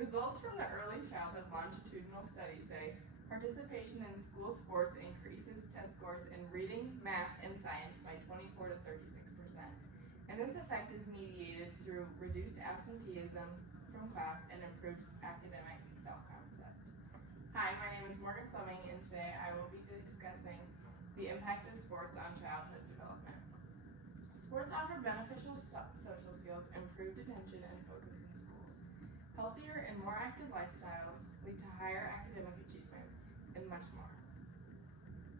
Results from the early childhood longitudinal study say participation in school sports increases test scores in reading, math, and science by 24 to 36%. And this effect is mediated through reduced absenteeism from class and improved academic self-concept. Hi, my name is Morgan Fleming, and today I will be discussing the impact of sports on childhood development. Sports offer beneficial social skills, improved attention and focus in schools. Healthier and more active lifestyles lead to higher academic achievement and much more.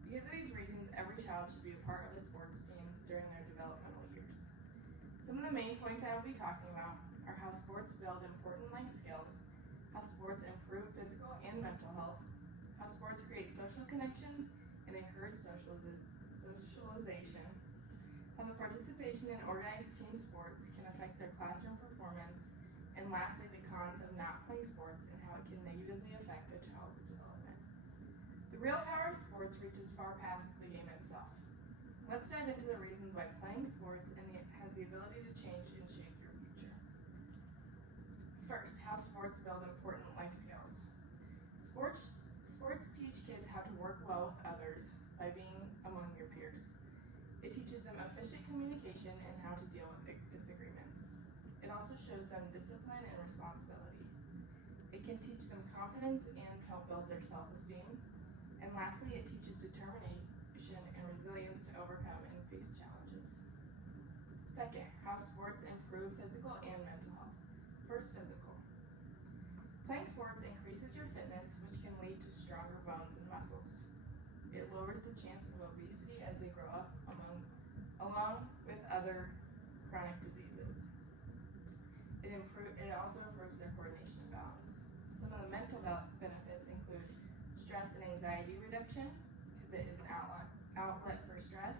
Because of these reasons, every child should be a part of a sports team during their developmental years. Some of the main points I will be talking about are how sports build important life skills, how sports improve physical and mental health, how sports create social connections and encourage socialization, how the participation in organized team sports can affect their classroom performance, and lastly, the cons of not playing sports and how it can negatively affect a child's development. The real power of sports reaches far past the game itself. Let's dive into the reasons why playing sports has the ability to change and shape your future. First, how sports build important life skills. Sports teach kids how to work well with others by being among your peers. It teaches them efficient communication and how to deal with disagreements. It also shows them discipline and responsibility. It can teach them confidence and help build their self-esteem. And lastly, it teaches determination and resilience to overcome and face challenges. Second, how sports improve physical and mental health. First, physical. Playing sports increases your fitness, which can lead to stronger bones and muscles. It lowers the chance of obesity as they grow up, along with other chronic diseases. It also improves their coordination and balance. Some of the mental benefits include stress and anxiety reduction, because it is an outlet for stress,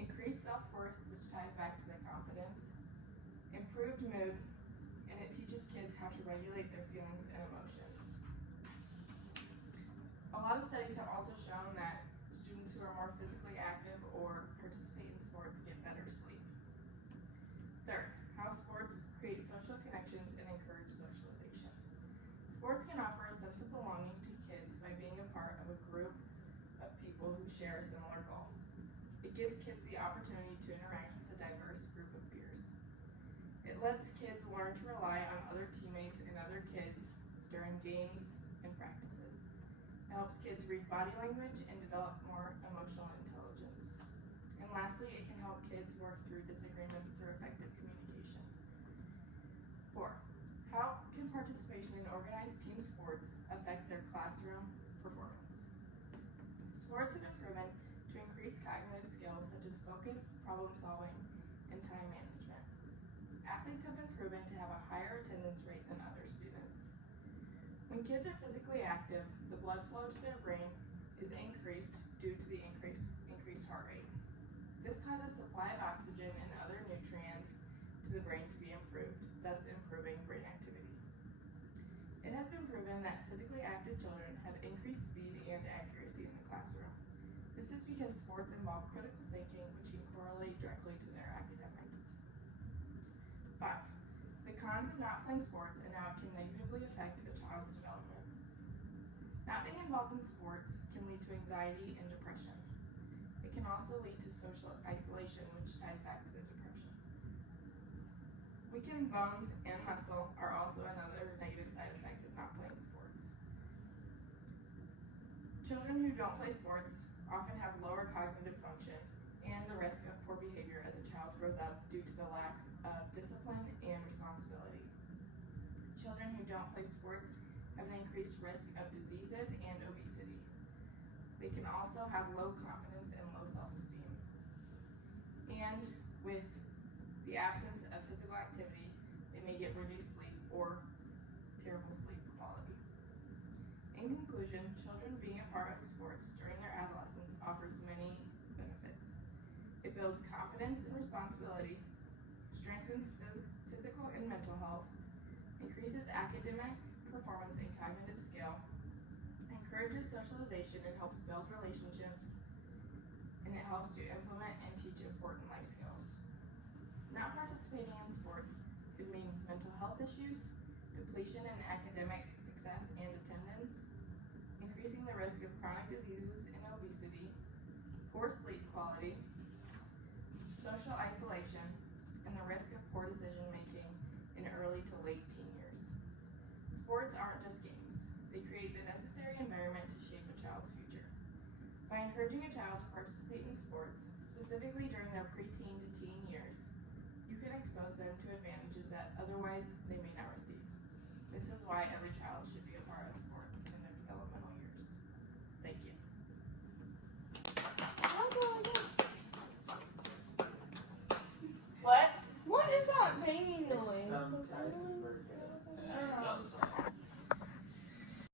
increased self-worth, which ties back to the confidence, improved mood, and it teaches kids how to regulate their feelings and emotions. A lot of studies have also shown that students who are more physically active or participate in sports get better sleep. Third, how sports create social connections and encourage socialization. Sports can offer a sense of belonging to kids by being a part of a group of people who share a similar goal. It gives kids the opportunity to interact with a diverse group of peers. It lets kids learn to rely on other teammates and other kids during games and practices. It helps kids read body language and develop more emotional intelligence. And lastly, it can help kids work through disagreements through effective communication. 4. How can participation in organized team sports affect their classroom performance? Sports have been proven to increase cognitive skills such as focus, problem solving, and time management. Athletes have been proven to have a higher attendance rate than other students. When kids are physically active, the blood flow to their brain is increased due to the increased heart rate. This causes supply of oxygen and other nutrients to the brain to be improved, thus improving brain activity. It has been proven that physically active children have increased speed and accuracy in the classroom. This is because sports involve critical thinking, which can correlate directly to their academics. 5. The cons of not playing sports and how it can negatively affect a child's development. Not being involved in sports can lead to anxiety and depression. It can also lead to social isolation, which ties back to the depression. Weakened bones and muscle are also another negative side effect of not playing sports. Children who don't play sports often have lower cognitive function and the risk of poor behavior as a child grows up due to the lack of discipline and responsibility. Children who don't play sports have an increased risk of diseases and obesity. They can also have low confidence and low self-esteem. And with the absence of physical activity, they may get reduced sleep or terrible sleep quality. In conclusion, children being a part of sports during their adolescence offers many benefits. It builds confidence and responsibility, strengthens physical and mental health, increases academic performance and cognitive skill, encourages socialization, and helps build relationships, and it helps to implement and teach important life skills. Not participating in sports could mean mental health issues, depletion isolation in academic success and attendance, increasing the risk of chronic diseases and obesity, poor sleep quality, social isolation, and the risk of poor decision making in early to late teen years. Sports aren't just games. They create the necessary environment to shape a child's future. By encouraging a child to participate in sports, specifically during their preteen to teen years, you can expose them to advantages that otherwise they may not receive. This is why every child should be a part of sports in their developmental years. Thank you. What? What is that banging noise? Some Tyson